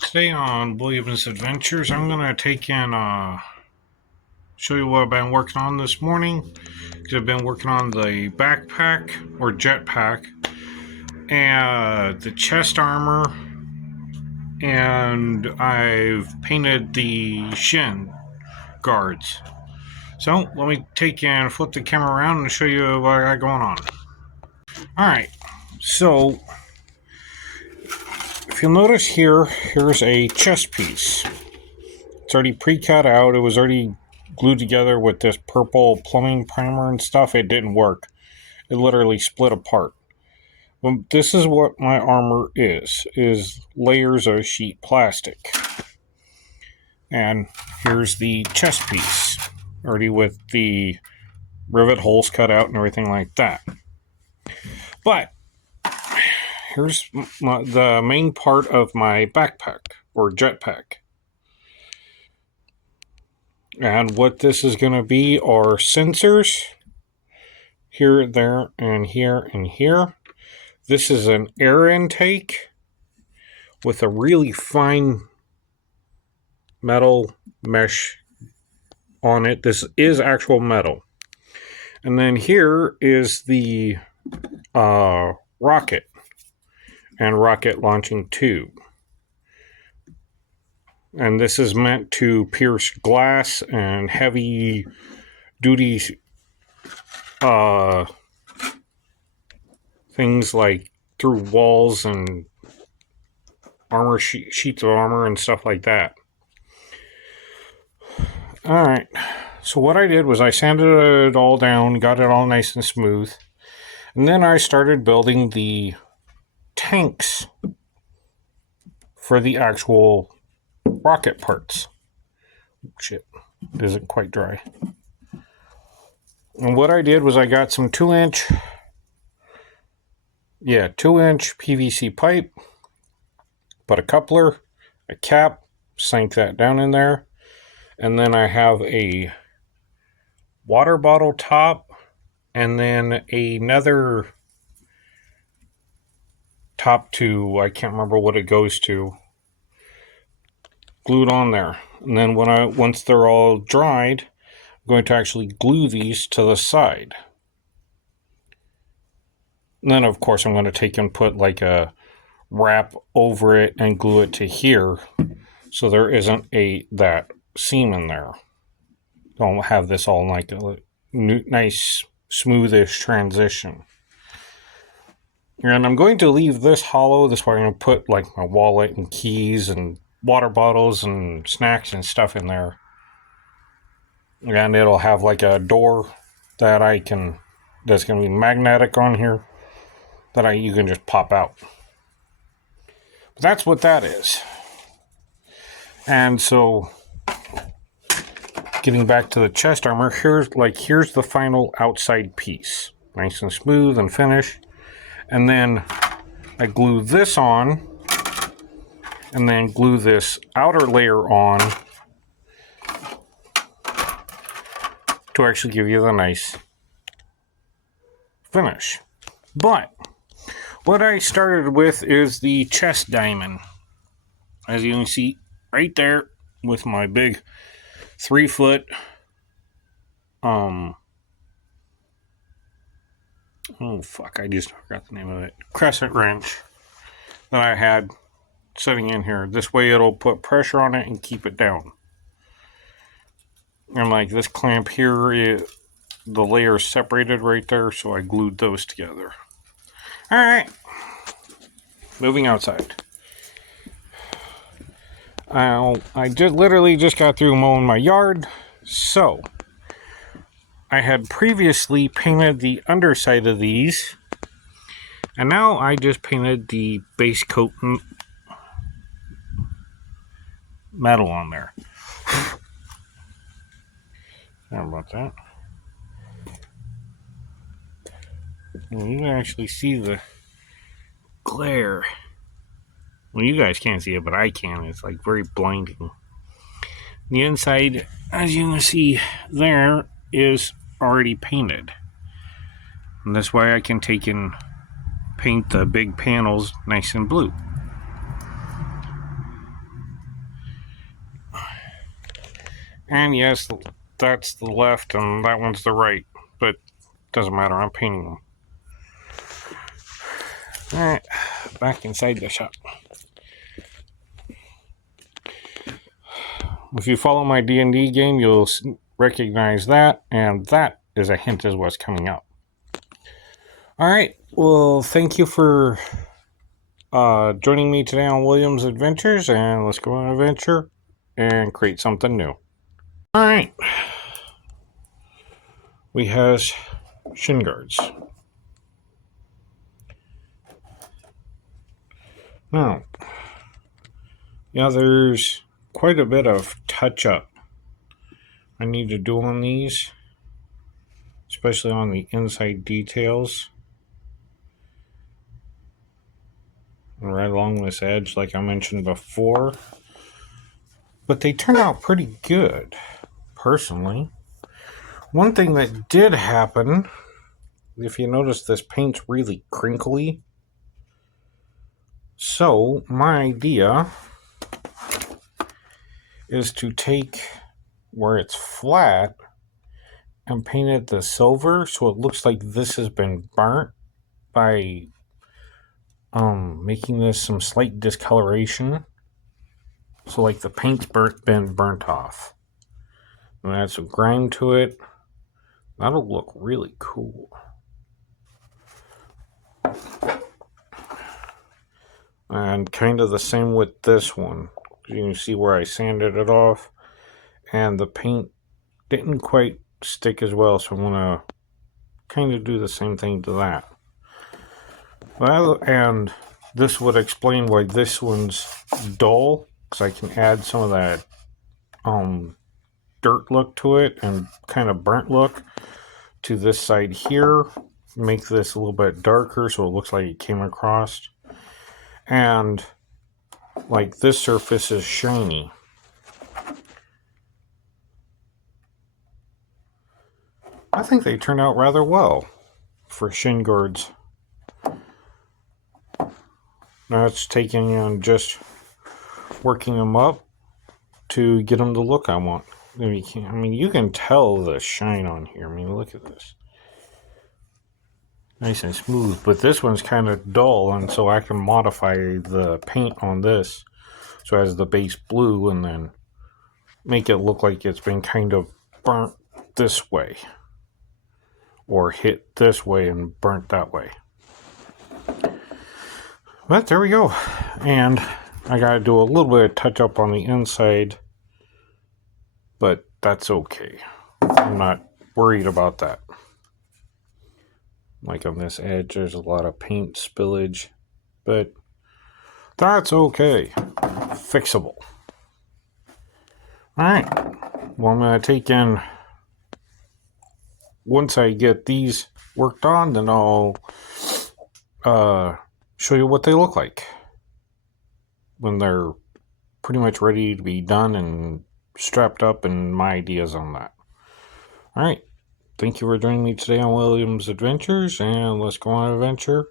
Today on William's Adventures, I'm going to take in, show you what I've been working on this morning. Because I've been working on the backpack, or jetpack, and the chest armor, and I've painted the shin guards. So, let me take and flip the camera around and show you what I got going on. Alright, so, if you'll notice here, here's a chest piece. It's already pre-cut out. It was already glued together with this purple plumbing primer and stuff. It didn't work. It literally split apart. Well, this is what my armor is layers of sheet plastic. And here's the chest piece, already with the rivet holes cut out and everything like that. But here's the main part of my backpack, or jetpack. And what this is going to be are sensors here, there, and here, and here. This is an air intake with a really fine metal mesh on it. This is actual metal. And then here is the rocket and rocket launching tube. And this is meant to pierce glass and heavy duty things like through walls and armor sheets of armor and stuff like that. Alright, so what I did was I sanded it all down, got it all nice and smooth, and then I started building the tanks for the actual rocket parts. Shit, it isn't quite dry. And what I did was I got some 2-inch PVC pipe, put a coupler, a cap, sank that down in there, and then I have a water bottle top, and then another top to, I can't remember what it goes to, glued on there. And then once they're all dried, I'm going to actually glue these to the side. And then of course I'm going to take and put like a wrap over it and glue it to here, so there isn't that seam in there. Don't have this all like a nice smoothish transition. And I'm going to leave this hollow. This way I'm going to put like my wallet and keys and water bottles and snacks and stuff in there. And it'll have like a door that that's going to be magnetic on here that you can just pop out. But that's what that is. And so, getting back to the chest armor, here's the final outside piece. Nice and smooth and finished. And then I glue this on, and then glue this outer layer on to actually give you the nice finish. But what I started with is the chest diamond. As you can see right there with my big 3-foot I just forgot the name of it, crescent wrench that I had sitting in here. This way it'll put pressure on it and keep it down. And like this clamp here, the layer is separated right there, so I glued those together. Alright, moving outside. I literally just got through mowing my yard, so I had previously painted the underside of these, and now I just painted the base coat metal on there. Sorry about that. And you can actually see the glare. Well, you guys can't see it, but I can. It's like very blinding. The inside, as you can see there, is already painted. And this way I can take and paint the big panels nice and blue. And yes, that's the left and that one's the right, but doesn't matter, I'm painting them. Alright, back inside the shop. If you follow my D&D game, you'll recognize that, and that is a hint as what's coming up. Alright, well, thank you for joining me today on William's Adventures, and let's go on an adventure and create something new. Alright. We have shin guards. Now, yeah, there's quite a bit of touch-up I need to do on these, especially on the inside details. Right along this edge, like I mentioned before. But they turn out pretty good, personally. One thing that did happen, if you notice, this paint's really crinkly. So, my idea is to take where it's flat and paint it the silver so it looks like this has been burnt by making this some slight discoloration. So like the paint's been burnt off. And add some grime to it. That'll look really cool. And kind of the same with this one. You can see where I sanded it off. And the paint didn't quite stick as well. So I'm going to kind of do the same thing to that. Well, and this would explain why this one's dull. Because I can add some of that dirt look to it and kind of burnt look to this side here. Make this a little bit darker so it looks like it came across. And like this surface is shiny. I think they turned out rather well for shin guards. Now it's taking and just working them up to get them the look I want. I mean, you can tell the shine on here. I mean, look at this. Nice and smooth, but this one's kind of dull, and so I can modify the paint on this so it has the base blue and then make it look like it's been kind of burnt this way or hit this way and burnt that way. But there we go. And I gotta do a little bit of touch up on the inside, but that's okay. I'm not worried about that. Like on this edge, there's a lot of paint spillage, but that's okay. Fixable. Alright, well, I'm going to take in, once I get these worked on, then I'll show you what they look like when they're pretty much ready to be done and strapped up, and my ideas on that. Alright. Thank you for joining me today on William's Adventures, and let's go on an adventure